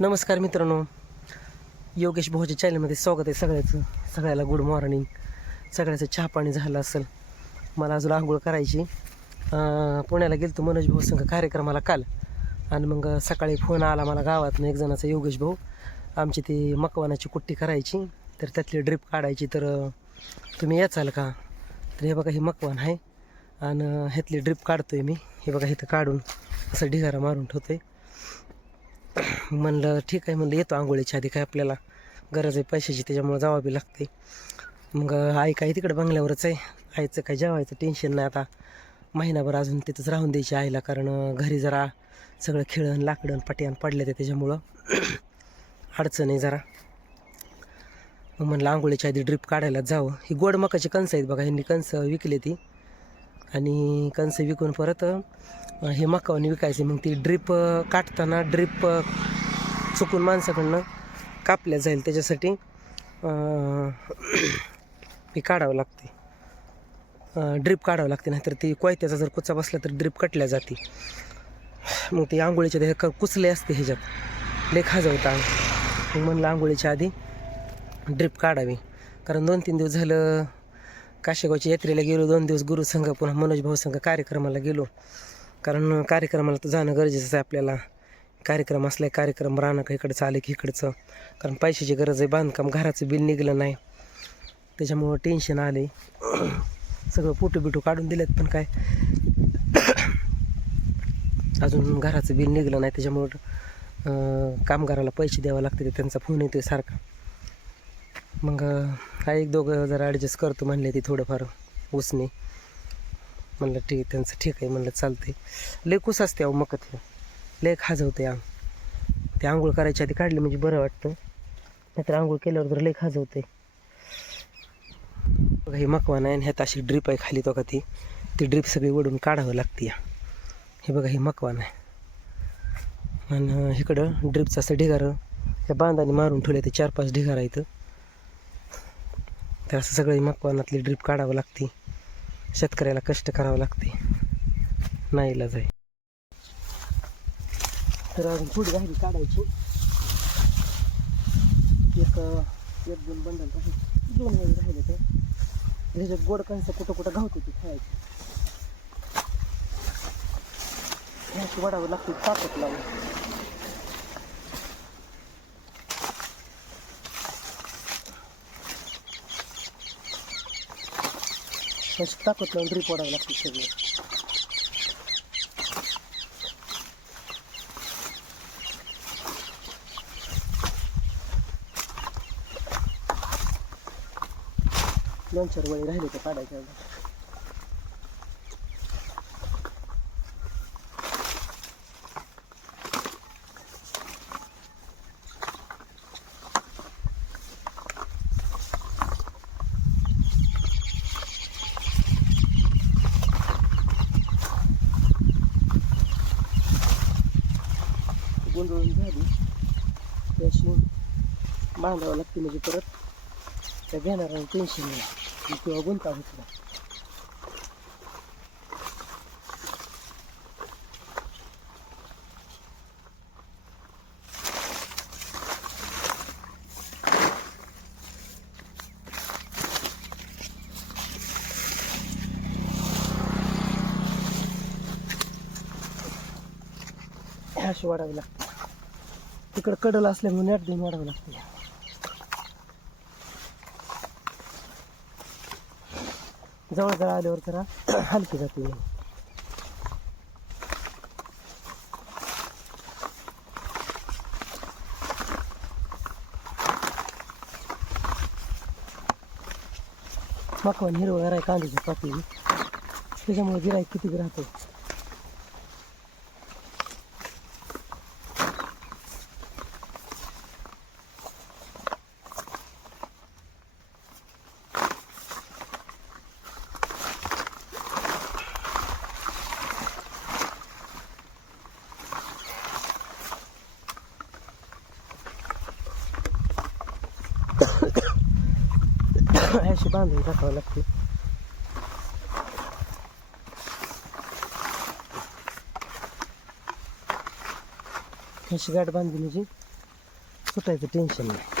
नमस्कार मित्रांनो, योगेश भाऊच्या चॅनलमध्ये स्वागत आहे सगळ्याचं. सगळ्याला गुड मॉर्निंग. सगळ्याचं चहा पाणी झालं असेल. मला अजून आंघोळ करायची. पुण्याला गेलो तो मनोज भाऊ संघ कार्यक्रमाला काल, आणि मग सकाळी फोन आला मला गावातून एक जणाचा, योगेश भाऊ आमची ती मकवानाची कुट्टी करायची, तर त्यातली ड्रिप काढायची, तर तुम्ही याचाल का? तर हे बघा, ही मकवान आहे आणि ह्यातली ड्रिप काढतोय मी. हे बघा, इथं काढून असं ढिगारा मारून ठेवतोय. म्हणलं ठीक आहे, म्हणलं येतो आंघोळीच्या आधी, काय आपल्याला गरज आहे पैशाची, त्याच्यामुळं जावं बी लागते. मग आई काय तिकडं बंगल्यावरच आहे. आईचं काय जेवायचं टेन्शन नाही आता. महिनाभर अजून तिथंच राहून द्यायची आईला, कारण घरी जरा सगळं खेळण लाकडं पट्यान पडले ते, त्याच्यामुळं अडचण आहे जरा. मग म्हणलं आंघोळीच्या आधी ड्रिप काढायला जावं. ही गोड मकाची कणसं आहेत बघा, ह्यांनी कणसं विकले ती, आणि कणसं विकून परत हे मकावानी विकायचे. मग ती ड्रिप काढताना ड्रिप चुकून माणसाकडनं कापल्या जाईल, त्याच्यासाठी हे काढावं लागते, ड्रिप काढावं लागते, नाहीतर ती कोयत्याचा जर कुचा बसला तर ड्रिप कटल्या जाते. मग ती आंघोळीच्या हे कुचले असते, ह्याच्यात लय खाजवता. मग म्हणलं आंघोळीच्या आधी ड्रिप काढावी, कारण 2-3 दिवस झालं काशेगावच्या यात्रेला गेलो, 2 दिवस गुरुसंघ, पुन्हा मनोज भाऊ संघ कार्यक्रमाला गेलो. कारण कार्यक्रमाला तर जाणं गरजेचंच आहे आपल्याला. कार्यक्रम असला कार्यक्रम राहणं का इकडचं आलं की इकडचं, कारण पैशाची गरज आहे. बांधकाम घराचं बिल निघलं नाही, त्याच्यामुळं टेन्शन आले. सगळं फोटो बिटो काढून दिलेत, पण काय अजून घराचं बिल निघलं नाही, त्याच्यामुळं कामगाराला पैसे द्यावं लागते. त्यांचा फोन येतोय सारखा. मग काय 1-2 जरा ॲडजस्ट करतो म्हणले ती, थोडंफार उसने. म्हणलं ठीक, त्यांचं ठीक आहे, म्हणलं चालते. लय कुस असते अहो मकत, हे लय खाजवते अंग. ते आंघोळ करायच्या आधी काढले म्हणजे बरं वाटतं, नाहीतर आंघोळ केल्यावर तर लय खाजवते. बघा, ही मकवान आहे, ह्यात अशी ड्रीप आहे खाली, तो का ती ड्रीप सगळी ओढून काढावं लागते. हे बघा, ही मकवान आहे, आणि इकडं ड्रीपचं असं ढिगारं त्या बांधाने मारून ठेवले, ते 4-5 ढिगारा इथं. तर असं सगळी मकवानातली ड्रीप काढावं लागते. शेतकऱ्याला कष्ट करावं लागते, नाही इलाज आहे. तर अजून थोडी राहिली काढायची. एक 1-2 बंडल राहिले, 2 वेळी राहिले. तर ह्याच्यात गोड कणसं कुठं कुठं घावते ती खायची. ह्याची वाढावं लागते ताकद लावून. ह्याची ताकद लावून ड्रीप वाढावं लागते सगळं. दोन-चार वळी राहिले तर काढायच्या. गुंडळून झाली की अशी बांधावं लागते, म्हणजे परत त्या घेणाऱ्याला टेन्शन नाही किंवा गुंता होत नाही. अशी वाढावी लागते. तिकडं कडलं असल्यामुळे नेट देऊन वाढावं लागते. जवळ जवळ आल्यावर जरा हलकी जाते. मकवान हिरवगार आहे, कांद्याची पाती, त्याच्यामुळे गिराईक किती राहतो. अशी बांधून टाकावं लागते. अशी गाठ बांधली म्हणजे सुटायचं टेन्शन नाही.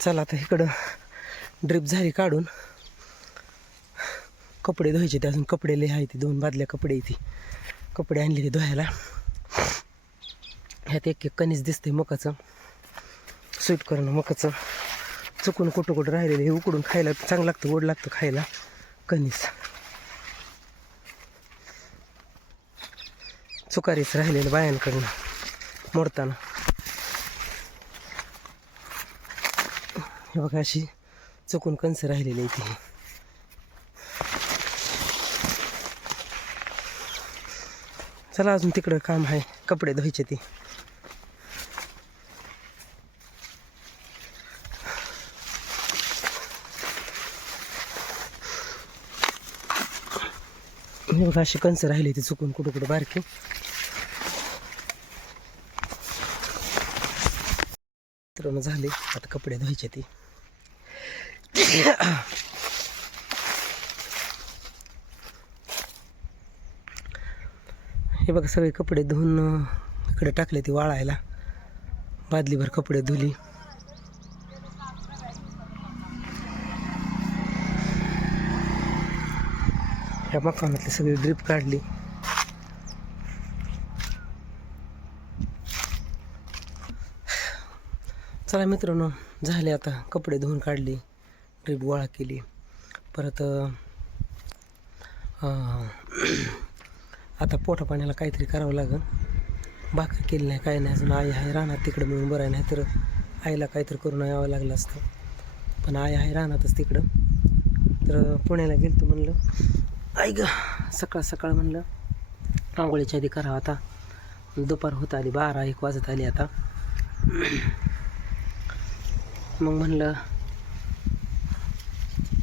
चला आता इकडं ड्रिप झाली काढून कपडे धुवायचे. ते अजून कपडे लय आहे, ती 2 बादल्या कपडे ती कपडे आणली ती धुवायला. ह्यात एक कणीस दिसते मकाचं, स्वीट करून मकाचं चुकून कुठं कुठं राहिलेलं हे उकडून खायला चांगलं लागतं, गोड लागतं खायला कणीस. चुकारीच राहिलेलं बायांकडनं मोडताना. हे बघा अशी चुकून कणसं राहिलेली आहे ती. चला अजून तिकडं काम आहे, कपडे धुवायचे ती. हे बघा अशी कणसं राहिली ती चुकून कुठं कुठं बारकी. तर झाले आता कपडे धुवायचे ती. हे बघा सगळे कपडे धुवून इकडे टाकले ती वाळायला. बादलीभर कपडे धुली. ह्या मकानातली सगळी ड्रिप काढली. चला मित्रांनो, झाले आता कपडे धुवून काढली, ड्रिप गोळा केली. परत आता पोटा पाण्याला काहीतरी करावं लागेल. भाकर केली नाही, काय नाही अजून. आई आहे रानात तिकडं म्हणून बरं नाही तर आईला काहीतरी करून यावं लागलं असतं. पण आई आहे रानातच तिकडं. तर पुण्याला गेलो म्हणलं, आई ग सकाळ सकाळ म्हणलं आंघोळीच्या आधी करावं. आता दुपार होत आली, 12-1 वाजत आली आता. मग म्हणलं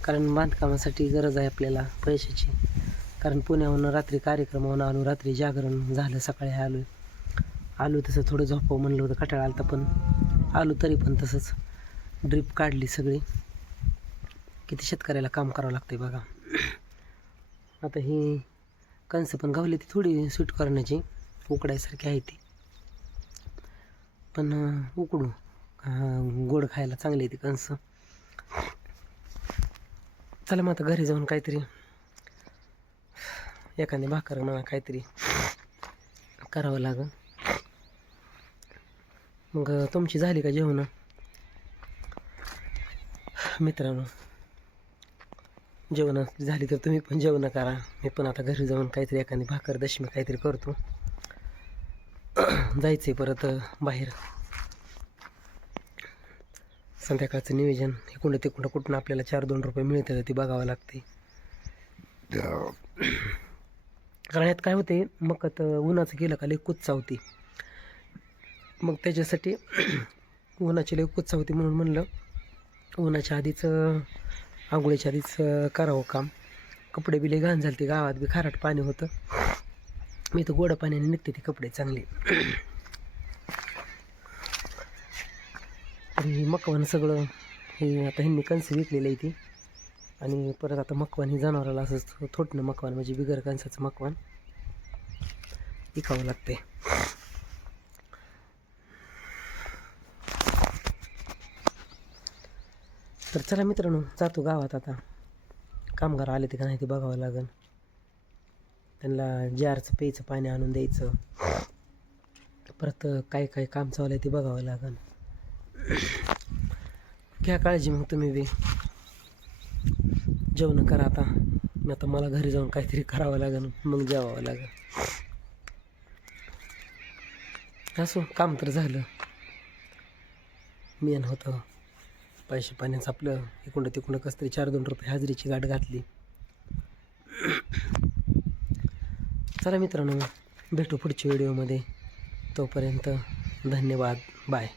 कारण बांधकामासाठी गरज आहे आपल्याला पैशाची. कारण पुण्याहून रात्री कार्यक्रमाहून आलो, रात्री जागरण झालं, सकाळी आलो तसं थोडं झोपावं म्हणलं होतं, कटाळा आला तर पण आलो. तरी पण तसंच ड्रिप काढली सगळी. किती शेतकऱ्याला काम करावं लागतं बघा. आता ही कणसं पण गावली ती थोडी स्वीट करण्याची, उकडायसारखी आहे ती. पण उकडू गोड खायला चांगली आहे ती कणसं. चला मग आता घरी जाऊन काहीतरी एखादी भाकर म्हणा काहीतरी करावं लागेल. मग तुमची झाली का जेवण मित्रांनो? जेवण झाली तर तुम्ही पण जेवण करा. मी पण आता घरी जाऊन काहीतरी एखादी भाकर दशमी काहीतरी करतो. जायचं आहे परत बाहेर. संध्याकाळचं नियोजन इकडं तिकडं कुठून आपल्याला 4-2 रुपये मिळतं ती बघावं लागते. कारण यात काय होते, मग उन्हाचं केलं का लई कुच चावती. मग त्याच्यासाठी उन्हाची लई कुच चावती म्हणून म्हणलं उन्हाच्या आधीच आंघोळीच्या आधीच करावं काम. कपडे बी लई घाण झाले, ती गावात बी खारट पाणी होतं. मी तर गोड पाण्याने निघते ती कपडे चांगली. आणि मकवान सगळं हे आता ह्यांनी कणस विकलेलं आहे ती. आणि परत आता मकवान ही जनावराला असंच थोडणं मकवान म्हणजे बिगर कणसाचं मकवान विकावं लागते. तर चला मित्रांनो, जातो गावात आता. कामगार आले ते का नाही ते बघावं लागेल. त्यांना जारचं प्यायचं पाणी आणून द्यायचं. परत काय काय काम चालू आहे ते बघावं लागेल. घ्या काळजी मग तुम्ही बी. जेवण करा आता. आता मला घरी जाऊन काहीतरी करावं लागेल, मग जेवावं लागेल. असो, काम तर झालं. मेन होतं पैसे पाण्याचं आपलं. इकडं तिकडं कसं तरी 4-2 रुपये हाजरीची गाठ घातली. चला मित्रांनो, भेटू पुढच्या व्हिडिओमध्ये. तोपर्यंत धन्यवाद. बाय.